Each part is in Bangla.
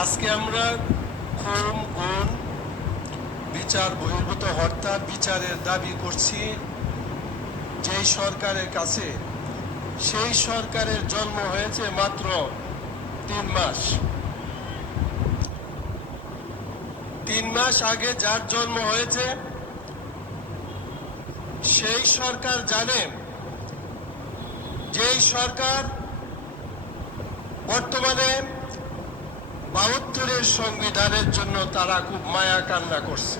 আজকে আমরা খুন গুণ বিচার বহির্ভূত হত্যা বিচারের দাবি করছি যেই সরকারের কাছে। সেই সরকারের জন্ম হয়েছে মাত্র 3 মাস। 3 মাস আগে যার জন্ম হয়েছে সেই সরকার জানে যেই সরকার বর্তমানে 72-এর সংবিধানের জন্য তারা খুব মায়া কান্না করছে,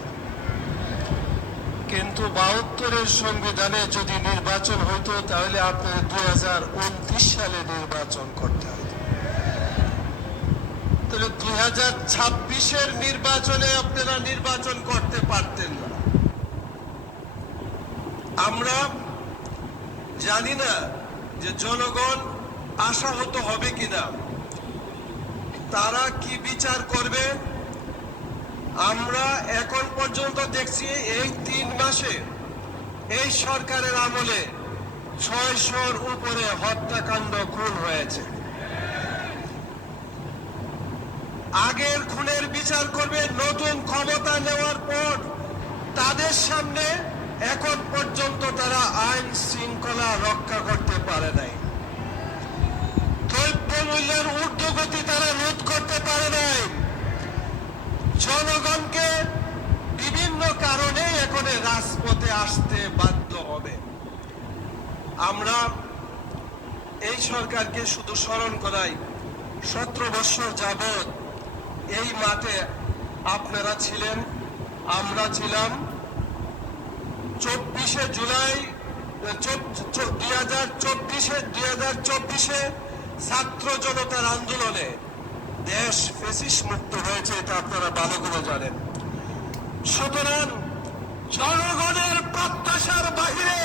কিন্তু 72-এর সংবিধানে যদি নির্বাচন হইতো তাহলে আপনাদের 2029 সালে নির্বাচন করতে হতো। তাহলে 2026-এর নির্বাচনে আপনারা নির্বাচন করতে পারতেন না। আমরা জানি না যে জনগণ আশাহত হবে কিনা, তারা কি বিচার করবে। আমরা এখন পর্যন্ত দেখছি এই 3 মাসে এই সরকারের আমলে 600-র উপরে হত্যাকাণ্ড খুন হয়েছে। আগের খুনের বিচার করবে নতুন ক্ষমতা নেওয়ার পর। তাদের সামনে এখন পর্যন্ত তারা আইন শৃঙ্খলা রক্ষা করতে পারে নাই। দ্রব্যমূল্যের ঊর্ধ্বগতি তারা রোধ করতে পারে নাই। জনগণকে বিভিন্ন কারণে এখন রাজপথে আসতে বাধ্য হবে। আমরা এই সরকারকে শুধু স্মরণ করাই, 17 বছর যাবৎ এই মাঠে আপনারা ছিলেন, আমরা ছিলাম। 24শে জুলাই 2024-এ ছাত্র জনতার আন্দোলনে দেশ ফ্যাসিস্ট মুক্ত হয়েছে, এটা আপনারা ভালো করে জানেন। সুতরাং জনগণের প্রত্যাশার বাহিরে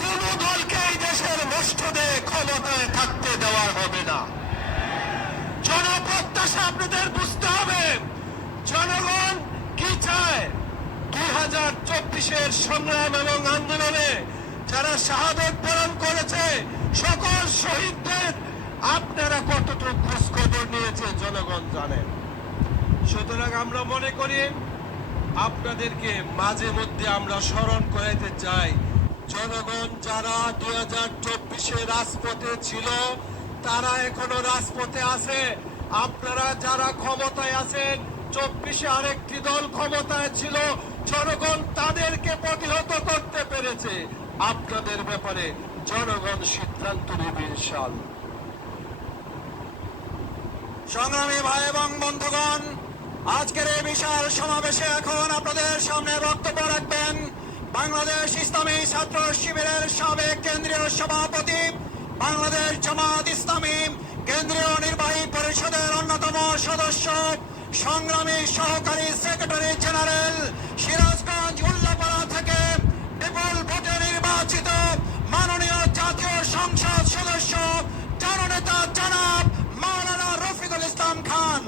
কোন দলকে এই দেশের মস্তদে ক্ষমতায় থাকতে দেওয়া হবে না। জনপ্রত্যাশা আপনাদের বুঝতে হবে। জনগণ কি চায়? 2024-এর সংগ্রাম এবং আন্দোলনে যারা শাহাদত বরণ করেছে সকল শহীদদের আপনারা কতটুকু খোঁজ খবর নিয়েছে জনগণ জানে। সুতরাং আমরা মনে করি আপনাদেরকে মাঝে মধ্যে আমরা স্মরণ করাইতে চাই, জনগণ যারা 2024-এ রাজপথে ছিল তারা এখনো রাজপথে আছে। আপনারা যারা ক্ষমতায় আছেন, 24-এ আরেকটি দল ক্ষমতায় ছিল, জনগণ তাদেরকে প্রতিহত করতে পেরেছে। আপনাদের ব্যাপারে জনগণ সিদ্ধান্ত নেবে ইনশাআল্লাহ। সংগ্রামী ভাই এবং বন্ধুগণ, আজকের এই বিশাল সমাবেশে এখন আপনাদের সামনে বক্তব্য রাখবেন বাংলাদেশ ইসলামী ছাত্র শিবিরের সাবেক কেন্দ্রীয় সভাপতি, বাংলাদেশ জামাত ইসলামী কেন্দ্রীয় নির্বাহী পরিষদের অন্যতম সদস্য, সংগ্রামী সহকারী সেক্রেটারি জেনারেল, সিরাজগঞ্জ উল্লাপাড়া থেকে বিপুল ভোটে নির্বাচিত মাননীয় জাতীয় সংসদ সদস্য জননেতা জনাব মাওলানা রফিকুল ইসলাম খান।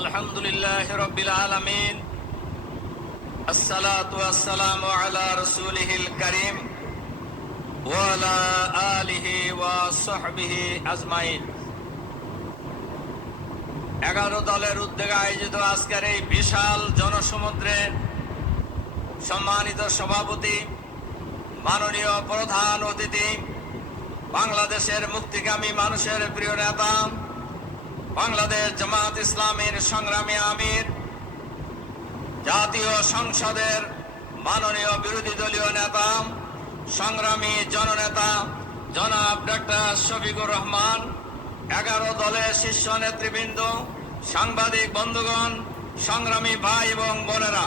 আলহামদুলিল্লাহ রাব্বিল আলামিন, আসসালাতু ওয়াসসালামু আলা রাসূলিহিল কারীম ওয়া আলা আলিহি ওয়া সাহবিহি আজমাইন। 11 দলের উদ্যোগে আয়োজিত আজকের এই বিশাল জনসমুদ্রে সম্মানিত সভাপতি, মাননীয় প্রধান অতিথি, বাংলাদেশের মুক্তিকামী মানুষের প্রিয় নেতা, বাংলাদেশ জামাত ইসলামীর সংগ্রামী আমির, জাতীয় সংসদের মাননীয় বিরোধী দলীয় নেতা, সংগ্রামী জননেতা জনাব ডক্টর শফিকুর রহমান, 11 দলের শীর্ষ নেতৃবৃন্দ, সাংবাদিক বন্ধুগণ, সংগ্রামী ভাই এবং বোনেরা,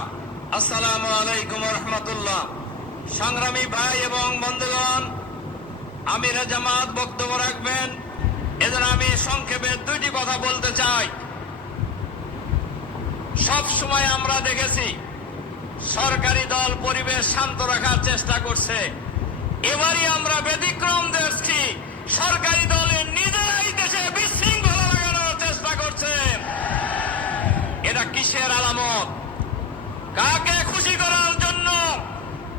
আসসালামু আলাইকুম রহমতুল্লাহ। সংগ্রামী ভাই এবং বন্ধুগণ, আমিরে জামাত বক্তব্য রাখবেন, এজন্য আমি সংক্ষেপে 2টি কথা বলতে চাই। সব সময় আমরা দেখেছি সরকারি দল পরিবেশ শান্ত রাখার চেষ্টা করছে। এবারই আমরা ব্যতিক্রম দেখছি, সরকারি দলের নিজেরাই দেশে বিশৃঙ্খলা লাগানোর চেষ্টা করছে। এটা কিসের আলামত? কাকে খুশি করার জন্য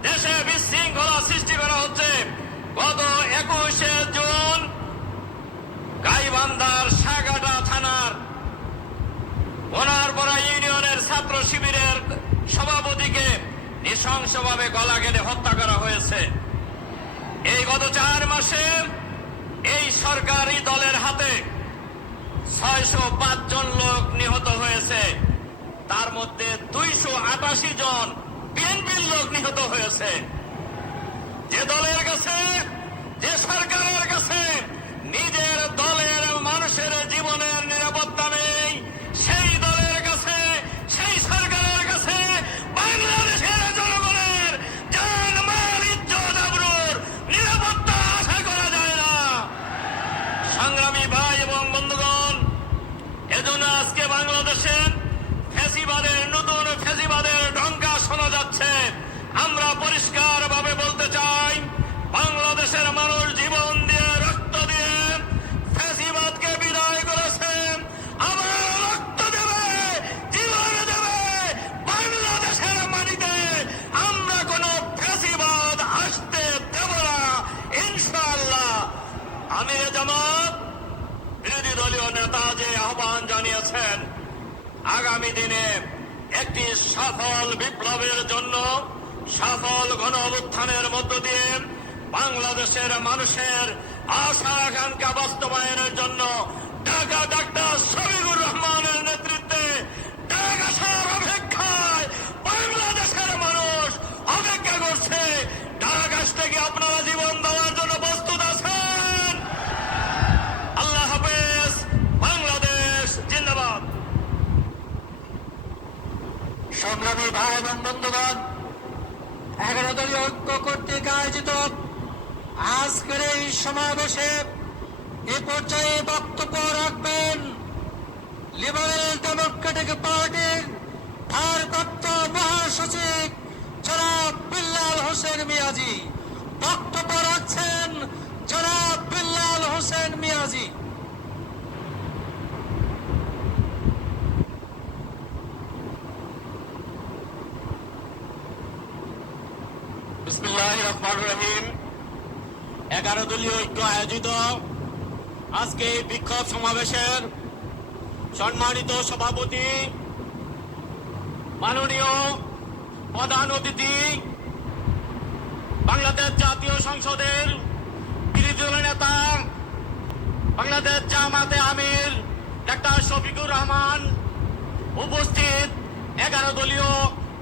দেশে বিশৃঙ্খলা সৃষ্টি করা হচ্ছে? গাইবান্ধার সাগাটা থানার ওনারপাড়া ইউনিয়নের ছাত্র শিবিরের সভাপতিকে নৃশংসভাবে গলা কেটে হত্যা করা হয়েছে। এই গত 4 মাসে এই সরকারি দলের হাতে 605 জন লোক নিহত হয়েছে, তার মধ্যে 288 জন বিএনপির লোক নিহত হয়েছে। যে দলের কাছে, যে সরকারের কাছে নিজের দলের মানুষের জীবনের নিরাপত্তা নেই, সেই দলের কাছে, সেই সরকারের কাছে বাংলাদেশের জনগণের জান মাল ইজ্জত আবরুর নিরাপত্তা আশা করা যায় না। সংগ্রামী ভাই এবং বন্ধুগণ, এজন্য আজকে বাংলাদেশে ফ্যাসিবাদের নতুন ফ্যাসিবাদের ঢঙ্কা শোনা যাচ্ছে। আমরা পরিষ্কার ভাবে বলতে চাই, বাংলাদেশের মানুষ জীবন দিয়ে রক্ত দিয়ে ফ্যাসিবাদকে বিদায় করেছে, আবার রক্ত দেবে, জীবন দেবে। বাংলাদেশের মাটিতে আমরা কোনো ফ্যাসিবাদ আসতে দেব না, ইনশাআল্লাহ। আমির জামাত বিরোধী দলীয় নেতা যে আহ্বান জানিয়েছেন, আগামী দিনে একটি সফল বিপ্লবের জন্য, সফল গণ অভ্যুত্থানের মধ্য দিয়ে বাংলাদেশের মানুষের আশা আকাঙ্ক্ষা বাস্তবায়নের জন্য ঢাকা ডাক্তার শফিকুর রহমানের নেতৃত্বে ঢাকা শহর অপেক্ষায় বাংলাদেশের মানুষ অপেক্ষা করছে। ঢাকা থেকে আপনারা জীবন দেওয়ার জন্য প্রস্তুত আছেন? আল্লাহ হাফেজ। বাংলাদেশ জিন্দাবাদ। সংগ্রামী ভাই এবং বন্ধুগণ, 11 দলীয় ঐক্য কর্তৃক আয়োজিত আজকের এই সমাবেশে এ পর্যায়ে বক্তব্য রাখবেন লিবারেল ডেমোক্রেটিক পার্টির ভারপ্রাপ্ত মহাসচিব জনাব বিল্লাল হোসেন মিয়াজি। বক্তব্য রাখছেন জনাব বিল্লাল হোসেন মিয়াজি। বিসমিল্লাহির রহমানির রহিম। 11 দলীয় ঐক্য আয়োজিত আজকে এই বিক্ষোভ সমাবেশের সম্মানিত সভাপতি, মাননীয় প্রধান অতিথি, বাংলাদেশ জাতীয় সংসদের বিরোধী দলের নেতা, বাংলাদেশ জামাতে আমির ডাক্তার শফিকুর রহমান, উপস্থিত 11 দলীয়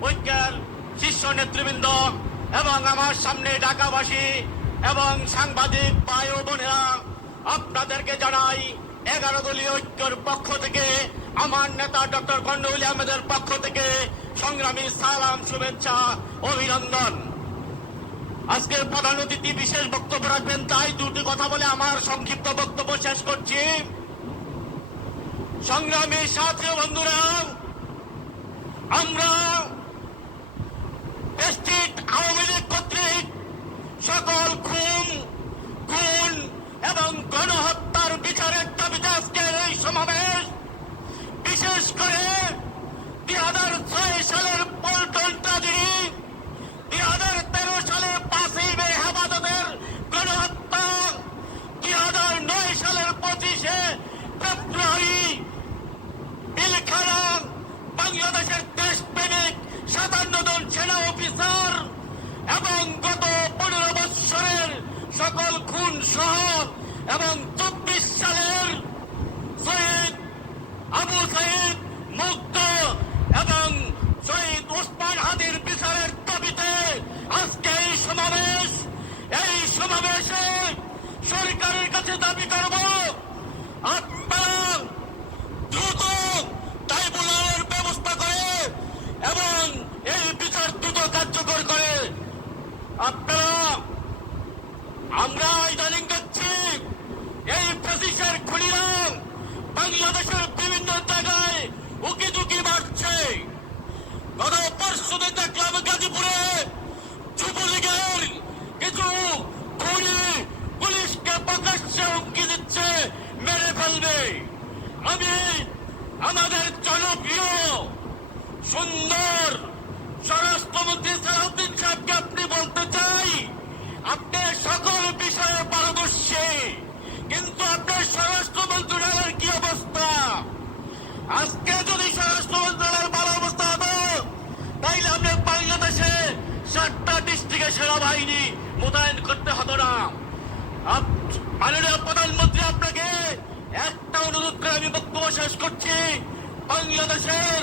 ঐক্যের শীর্ষ নেতৃবৃন্দ এবং আমার সামনে ঢাকাবাসী এবং সাংবাদিক ভাই ও বোনেরা, আপনাদেরকে জানাই 11 দলীয় ঐক্যের পক্ষ থেকে, আমার নেতা ডক্টর কর্ণুল আহমেদের পক্ষ থেকে সংগ্রামী সালাম, শুভেচ্ছা, অভিনন্দন। আজকের প্রধান অতিথি বিশেষ বক্তব্য রাখবেন, তাই দুটি কথা বলে আমার সংক্ষিপ্ত বক্তব্য শেষ করছি। সংগ্রামী সাথী বন্ধুরা, আমরা আওয়ামী লীগ কর্তৃক সকল খুন, গুম এবং গণহত্যার বিচারের দাবিতে আজকের এই সমাবেশ। বিশেষ করে 2006 সালের পল্টন ট্র্যাজেডি, 2013 সালে 5ই মে হেফাজতের গণহত্যা, 2009 সালের 25শে ফেব্রুয়ারি পিলখানা বাংলাদেশের দেশপ্রেমিক 57 জন সেনা অফিসার এবং গত 15 বৎসরের সকল খুন সহ এবং 24 সালের শহীদ আবু সাইদ মুক্ত এবং শহীদ ওসমান হাদির বিচারের দাবিতে আজকে এই সমাবেশ। এই সমাবেশে সরকারের কাছে দাবি করব, আপনারা দ্রুত ট্রাইব্যুনালের ব্যবস্থা করে এবং এই বিচার দ্রুত কার্যকর করে। আপনারা, আমরা ইদানিং দেখছি এই ফ্যাসিস্টের খুনিরা বাংলাদেশের বিভিন্ন জায়গায় উকি ঝুঁকি মারছে। গত পরশুদিন দেখলাম গাজীপুরে যুবলীগের কিছু খুনি পুলিশকে প্রকাশ্যে হুমকি দিচ্ছে, মেরে ফেলবে। আমি আমাদের জনপ্রিয় সুন্দর স্বরাষ্ট্রমন্ত্রী সালাউদ্দিন সাহেবকে আপনি বলতে চাই, আপনি সকল বিষয়ে পারদর্শী, কিন্তু আপনার স্বরাষ্ট্রমন্ত্রী আজকে সেনাবাহিনী মোতায়েন করতে হতো না। মাননীয় প্রধানমন্ত্রী, আপনাকে একটা অনুরোধ করে আমি বক্তব্য শেষ করছি। বাংলাদেশের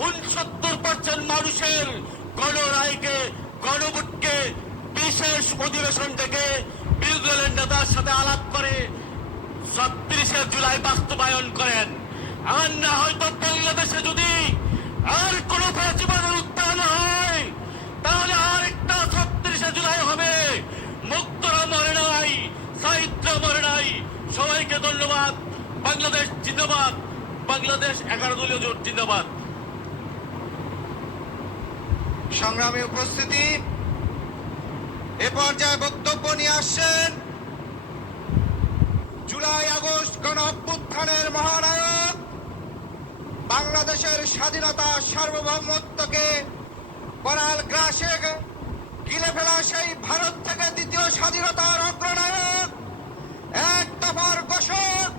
69% মানুষের গণরায়কে, গণভোটকে বিশেষ অধিবেশন থেকে বিরোধী দলের নেতার সাথে আলাপ করে ৩৬ জুলাই বাস্তবায়ন করেন। আর না হয়তো বাংলাদেশে যদি আর কোন ফ্যাসিবাদের উত্থান হয়, তাহলে আরেকটা ৩৬ জুলাই হবে। মুক্তরা মরে নাই, সাহিত্য মরে নাই। সবাইকে ধন্যবাদ। বাংলাদেশ জিন্দাবাদ। বাংলাদেশ 11 দলীয় জোট জিন্দাবাদ। সংগ্রামী উপস্থিতি, এ পর্যায়ে বক্তব্য নিয়ে আসছেন জুলাই আগস্ট গণ অভ্যুত্থানের মহানায়ক, বাংলাদেশের স্বাধীনতা সার্বভৌমত্বকে করাল গ্রাসে গিলে ফেলা সেই ভারত থেকে দ্বিতীয় স্বাধীনতার অগ্রনায়ক, এক দফার ঘোষক,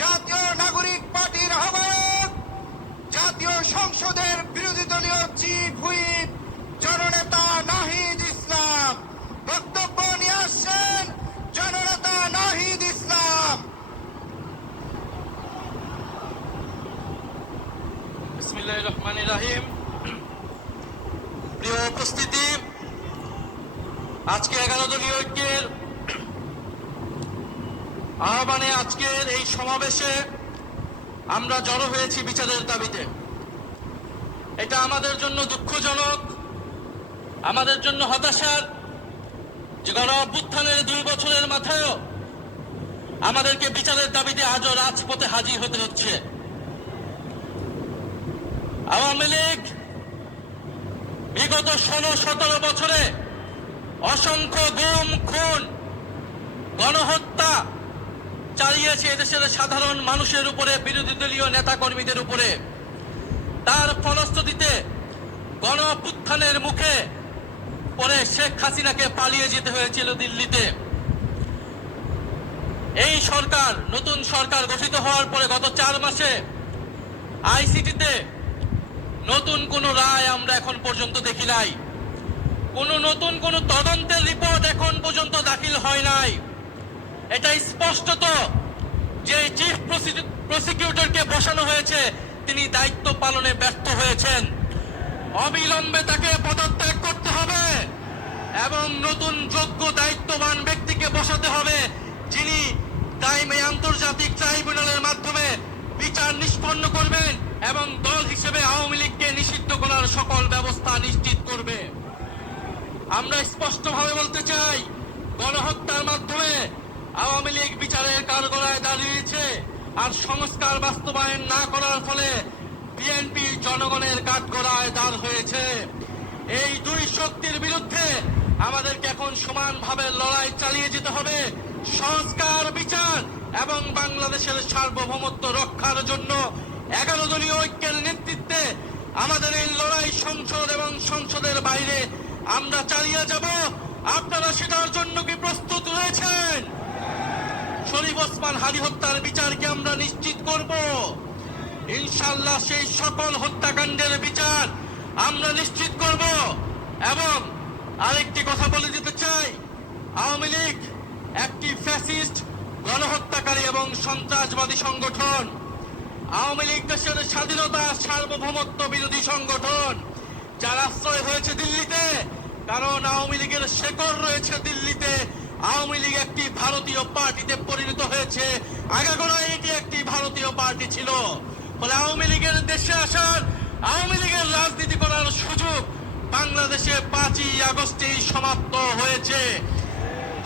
জাতীয় নাগরিক পার্টির আহ্বায়ক, জাতীয় সংসদের বিরোধী দলীয় চিফ হুইপ জননেতা নাহিদ ইসলাম। বক্তব্য নিয়ে আসছেন জননেতা নাহিদ ইসলাম। বিসমিল্লাহির রহমানির রহিম। প্রিয় উপস্থিতি, আজকে 11 দলীয় ঐক্যের আহ্বানে আজকের এই সমাবেশে আমরা জড়ো হয়েছি বিচারের দাবিতে। এটা আমাদের জন্য দুঃখজনক, আমাদের জন্য হতাশার, যে গণ অভ্যুত্থানের 2 বছরের মাথায়ও আমাদেরকে বিচারের দাবিতে আজও রাজপথে হাজির হতে হচ্ছে। আওয়ামী লীগ বিগত 16-17 বছরে অসংখ্য গুম, খুন, গণহত্যা চালিয়েছে এদেশের সাধারণ মানুষের উপরে, বিরোধী দলীয় নেতা কর্মীদের উপরে। তার ফলশ্রুতিতে গণ অভ্যুত্থানের মুখে পরে শেখ হাসিনাকে পালিয়ে যেতে হয়েছিল দিল্লিতে। এই সরকার, নতুন সরকার গঠিত হওয়ার পরে গত 4 মাসে আইসিটিতে নতুন কোন রায় আমরা এখন পর্যন্ত দেখি নাই। নতুন কোন তদন্তের রিপোর্ট এখন পর্যন্ত দাখিল হয় নাই। এটা স্পষ্টত যে চিফ প্রসিকিউটরকে বসানো হয়েছে তিনি দায়িত্ব পালনে ব্যর্থ হয়েছেন। অবিলম্বে তাকে পদত্যাগ করতে হবে এবং নতুন যোগ্য দায়িত্ববান ব্যক্তিকে বসাতে হবে, যিনি আন্তর্জাতিক ট্রাইব্যুনালের মাধ্যমে বিচার নিষ্পন্ন করবেন এবং দল হিসেবে আওয়ামী লীগকে নিষিদ্ধ করার সকল ব্যবস্থা নিশ্চিত করবে। আমরা স্পষ্টভাবে বলতে চাই, গণহত্যার মাধ্যমে আওয়ামী লীগ বিচারের কাঠগড়ায় দাঁড়িয়েছে, আর সংস্কার বাস্তবায়ন না করার ফলে বিএনপি জনগণের কাঠগড়ায় দাঁড় হয়েছে। এই 2 শক্তির বিরুদ্ধে আমাদেরকে এখন সমানভাবে লড়াই চালিয়ে যেতে হবে। সংস্কার, বিচার এবং বাংলাদেশের সার্বভৌমত্ব রক্ষার জন্য 11 দলীয় ঐক্যের নেতৃত্বে আমাদের এই লড়াই সংসদ এবং সংসদের বাইরে আমরা চালিয়ে যাব। আপনারা সেটার জন্য কি প্রস্তুত রয়েছেন? শরীফ ওসমান হাদী হত্যার বিচারকে আমরা নিশ্চিত করব ইনশাআল্লাহ। সেই সকল হত্যাকাণ্ডের বিচার আমরা নিশ্চিত করব। এবং আরেকটি কথা বলে দিতে চাই, আওয়ামী লীগ একটি ফ্যাসিস্ট, গণহত্যাকারী এবং সন্ত্রাসবাদী সংগঠন। আওয়ামী লীগ দেশের স্বাধীনতা, সার্বভৌমত্ব বিরোধী সংগঠন, যার আশ্রয় হয়েছে দিল্লিতে, কারণ আওয়ামী লীগের শেকড় রয়েছে দিল্লিতে। আওয়ামী লীগ একটি ভারতীয় পার্টিতে পরিণত হয়েছে, আগাগোড়ায় এটি একটি ভারতীয় পার্টি ছিল। ফলে আওয়ামী লীগের দেশে আসার, আওয়ামী লীগের রাজনীতি করার সুযোগ বাংলাদেশে 5ই আগস্টেই সমাপ্ত হয়েছে।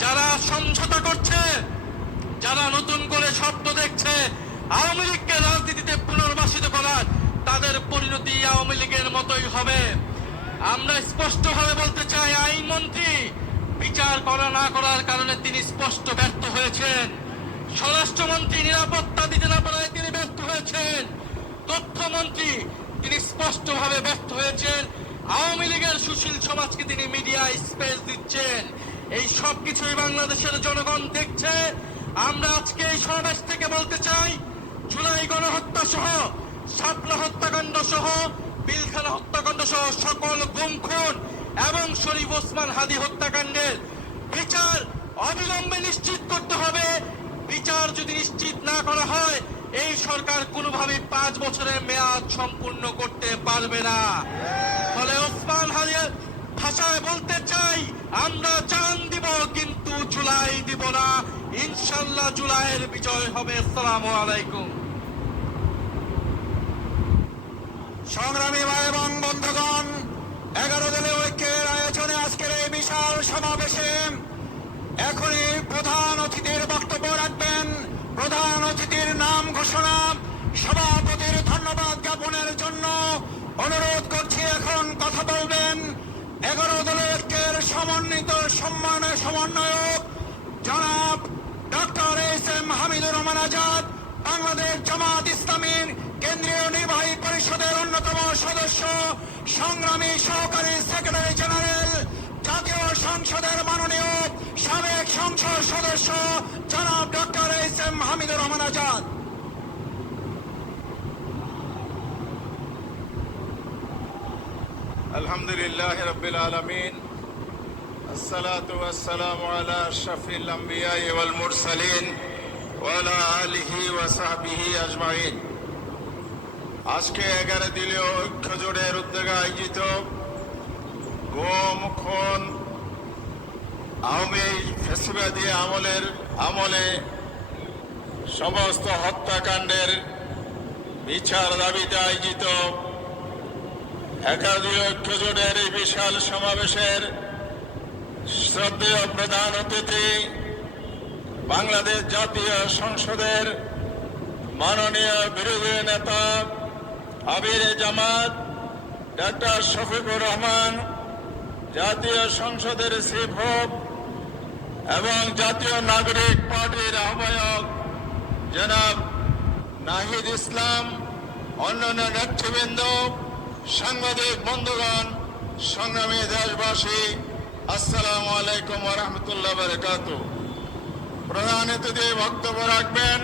যারা সমঝোতা করছে, যারা নতুন করে স্বপ্ন দেখছে আওয়ামী লীগকে রাজনীতিতে পুনর্বাসিত করার, তাদের পরিণতি আওয়ামী লীগের মতোই হবে। আমরা স্পষ্টভাবে বলতে চাই, আইনমন্ত্রী বিচার করা না করার কারণে তিনি স্পষ্ট ব্যর্থ হয়েছেন। স্বরাষ্ট্রমন্ত্রী নিরাপত্তা দিতে না পারায় তিনি ব্যর্থ হয়েছেন। তথ্যমন্ত্রী তিনি স্পষ্টভাবে ব্যর্থ হয়েছেন। আওয়ামী লীগের সুশীল সমাজকে তিনি মিডিয়া স্পেস দিচ্ছেন। এই সব কিছুই বাংলাদেশের জনগণ দেখছে। আমরা আজকে এই সমাবেশ থেকে বলতে চাই, জুলাই গণহত্যা সহ, শাপলা হত্যাকাণ্ড সহ, পিলখানা হত্যাকাণ্ড সহ সকল গুম খুন এবং শরীফ ওসমান হাদি হত্যাকাণ্ডের বিচার অবিলম্বে নিশ্চিত করতে হবে। বিচার যদি নিশ্চিত না করা হয়, এই সরকার কোনোভাবে 5 বছরের মেয়াদ সম্পূর্ণ করতে পারবে না। ফলে ওসমান হাদির ভাষায় বলতে চাই, আমরা জান দিব কিন্তু জুলাই দিব না। ইনশাল্লাহ জুলাইয়ের বিজয় হবে। আসসালামু আলাইকুম। সংগ্রামী ভাই এবং বন্ধুগণ, 11 দলীয় ঐক্যের আয়োজনে আজকের এই বিশাল সমাবেশে এখনই প্রধান অতিথির বক্তব্য রাখবেন। প্রধান অতিথির নাম ঘোষণা, সভাপতির ধন্যবাদ জ্ঞাপনের জন্য অনুরোধ করছি। এখন কথা বলবেন 11 দলীয় ঐক্যের সমন্বিত সমন্বয়ক জনাব ডক্টর এস.এম. হামিদুর রহমান আজাদ, বাংলাদেশ জামাত ইসলামীর কেন্দ্রীয় নির্বাহী পরিষদের অন্যতম সদস্য, সংগ্রামী সহকারী সেক্রেটারি জেনারেল, জাতীয় সংসদের মাননীয় সাবেক সংসদ সদস্য জনাব ডক্টর এস.এম. হামিদুর রহমান আজাদ। আলহামদুলিল্লাহ রাব্বিল আলামিন, আসসালাতু ওয়াসসালামু আলা আশরাফিল আমবিয়া ওয়াল মুরসালিন ওয়া আলা আলিহি ওয়া সাহবিহি আজমাইন। আজকে 11 দলীয় ঐক্য জোটের উদ্যোগে আয়োজিত গোমুখন আওয়ামী ফ্যাসিবাদী আমলে সমস্ত হত্যাকাণ্ডের বিচার দাবিতে আয়োজিত 11 দলীয় ঐক্য জোটের এই বিশাল সমাবেশের শ্রদ্ধেয় প্রধান অতিথি, বাংলাদেশ জাতীয় সংসদের মাননীয় বিরোধী নেতা আমিরে জামাত ডক্টর শফিকুর রহমান, জাতীয় সংসদের চিফ হুইপ এবং জাতীয় নাগরিক পার্টির আহ্বায়ক জনাব নাহিদ ইসলাম, অন্যান্য নেতৃবৃন্দ, সাংবাদিক বন্ধুগণ, সংগ্রামী দেশবাসী, আসসালামু আলাইকুম ওয়া রাহমাতুল্লাহি ওয়া বারাকাতুহু। প্রধান অতিথি বক্তব্য রাখবেন।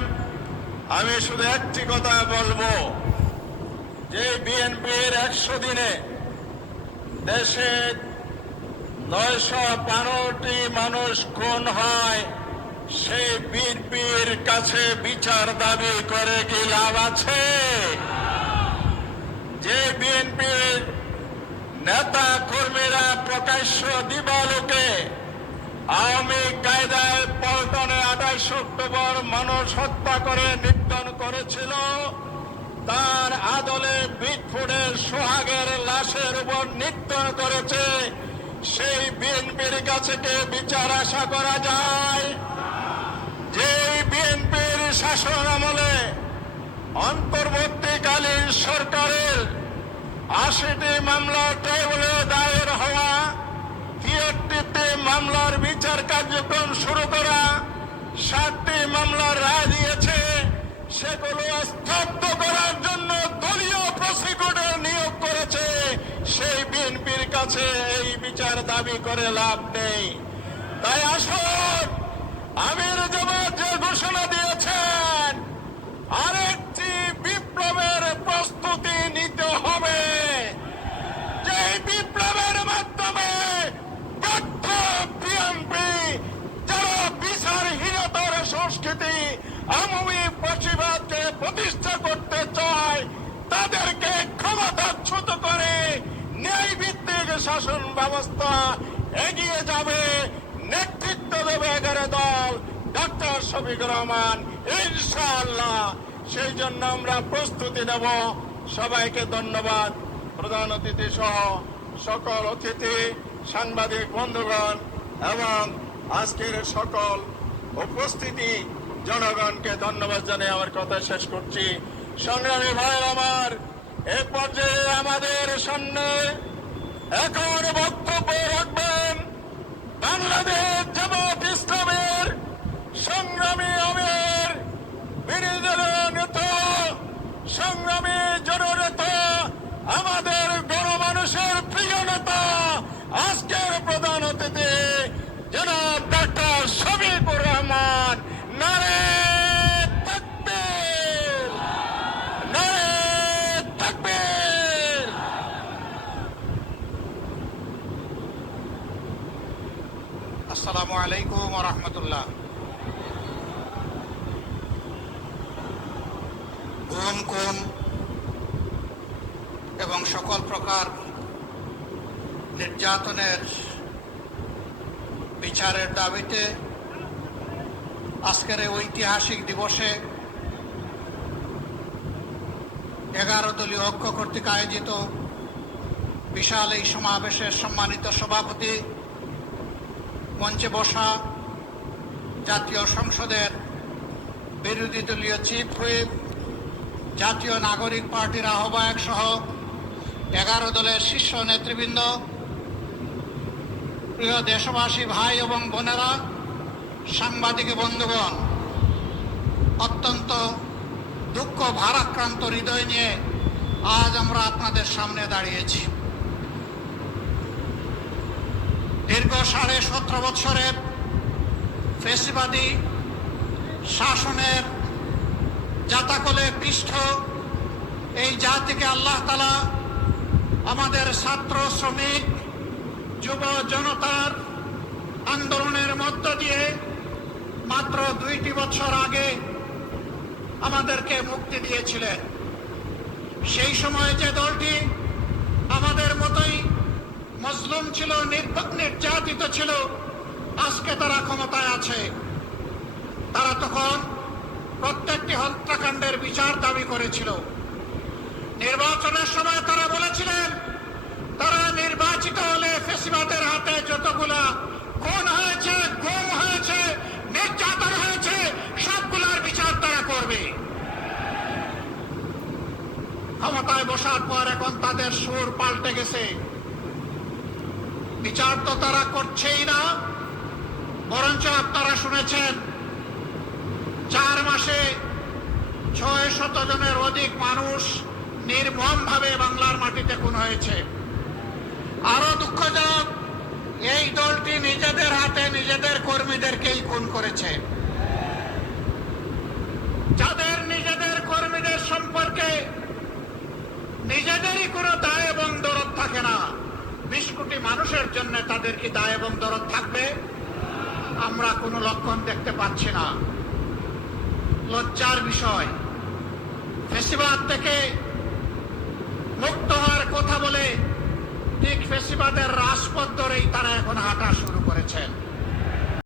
আমি শুধু একটি কথা বলবো যে বিএনপির 100 দিনে দেশে 915টি মানুষ খুন হয়, সেই বিএনপির কাছে বিচার দাবি করে কি লাভ আছে? যে বিএনপির নেতা কর্মীরা প্রকাশ্য দিবালোকে আওয়ামী কায়দায় পল্টনে 28 অক্টোবর মানুষ হত্যা করে নির্যাতন করেছিল, তার আদলে বিটফুটের সোহাগের লাশের উপর নির্যাতন করেছে, সেই বিএনপির কাছে কে বিচার আশা করা যায়? যে বিএনপির শাসন আমলে অন্তর্বর্তীকালীন সরকারের 80টি মামলা ট্রাইব্যুনালে দায়ের হওয়া, 73টি মামলার বিচার কার্যক্রম শুরু করা, 7টি মামলার রায় দিয়েছে, সেগুলো স্তব্ধ করার জন্য দলীয় প্রসিকিউটর নিয়োগ করেছে, সেই বিএনপির কাছে এই বিচার দাবি করে লাভ নেই। তাই আসুন, আমির জামাত যে ঘোষণা দিয়েছেন, আরেকটি বিপ্লবের প্রস্তুতি নিতে হবে। যে বিপ্লবের মাধ্যমে ব্যর্থ বিএনপি, যারা বিচারহীনতার সংস্কৃতি, আওয়ামী ফ্যাসিবাদকে প্রতিষ্ঠা করতে চায়, তাদেরকে ক্ষমতাচ্যুত করে ন্যায় ভিত্তিক শাসন ব্যবস্থা এগিয়ে যাবে। নেতৃত্ব দেবে 11 দল, ডক্টর শফিকুর রহমান, ইনশাআল্লাহ। সেই জন্য আমরা প্রস্তুতি নেব। সবাইকে ধন্যবাদ। প্রধান অতিথি সহ সকল অতিথি, সাংবাদিক বন্ধুগণ এবং আজকের সকল উপস্থিতি জনগণকে ধন্যবাদ জানিয়ে আমার কথা শেষ করছি। সংগ্রামী ভাই আমার, এ পর্যায়ে আমাদের সামনে এখন বক্তব্য রাখবেন বাংলাদেশ জামাত ইসলামের সংগ্রামী আমির, বিরোধী নেতা, সংগ্রামী জননেতা, আমাদের গণমানুষের প্রিয় নেতা, আজকের প্রধান অতিথি জনাব ডক্টর শফিকুর রহমান। নারে তাকবীর, নারে তাকবীর। আসসালামু আলাইকুম ওয়া রাহমাতুল্লাহ। গুম এবং সকল প্রকার নির্যাতনের বিচারের দাবিতে আজকের এই ঐতিহাসিক দিবসে 11 দলীয় ঐক্য কর্তৃক আয়োজিত বিশাল এই সমাবেশের সম্মানিত সভাপতি, মঞ্চে বসা জাতীয় সংসদের বিরোধী দলীয় চিফ হুইপ, জাতীয় নাগরিক পার্টির আহ্বায়ক সহ 11 দলের শীর্ষ নেতৃবৃন্দ, প্রিয় দেশবাসী ভাই এবং বোনেরা, সাংবাদিক বন্ধুগণ, অত্যন্ত দুঃখ ভারাক্রান্ত হৃদয় নিয়ে আজ আমরা আপনাদের সামনে দাঁড়িয়েছি। দীর্ঘ 17.5 বছরের ফ্যাসিবাদী শাসনের জাতাকলে পিষ্ট এই জাতিকে আল্লাহ তাআলা আমাদের ছাত্র, শ্রমিক, যুব জনতার আন্দোলনের মধ্য দিয়ে মাত্র 2টি বছর আগে আমাদেরকে মুক্তি দিয়েছিলেন। সেই সময় যে দলটি আমাদের মতোই মজলুম ছিল, নির্যাতিত ছিল, আজকে তারা ক্ষমতায় আছে। তারা তখন প্রত্যেকটি হত্যাকাণ্ডের বিচার দাবি করেছিল। নির্বাচনের সময় তারা বলেছিলেন তারা নির্বাচিত হলে ফ্যাসিবাদের হাতে যতগুলা খুন হয়েছে, গুম হয়েছে, নির্যাতন হয়েছে, সবগুলার বিচার তারা করবে। ক্ষমতায় বসার পর এখন তাদের সুর পাল্টে গেছে। বিচার তো তারা করছেই না, বরঞ্চ আপনারা শুনেছেন 4 মাসে 600 জনের অধিক মানুষ নির্মমভাবে বাংলার মাটিতে খুন হয়েছে। আরো দুঃখজনক, এই দলটি নিজেদের হাতে নিজেদের কর্মীদেরকেই খুন করেছে। যাদের নিজেদের কর্মীদের সম্পর্কে নিজেদেরই কোনো দায় এবং দরদ থাকে না, 20 কোটি মানুষের জন্য তাদের কি দায় এবং দরদ থাকবে? আমরা কোনো লক্ষণ দেখতে পাচ্ছি না। লজ্জার বিষয়, ফ্যাসিবাদ থেকে মুক্ত হওয়ার কথা বলে ঠিক ফ্যাসিবাদের রাজপথ ধরেই তারা এখন হাঁটা শুরু করেছেন।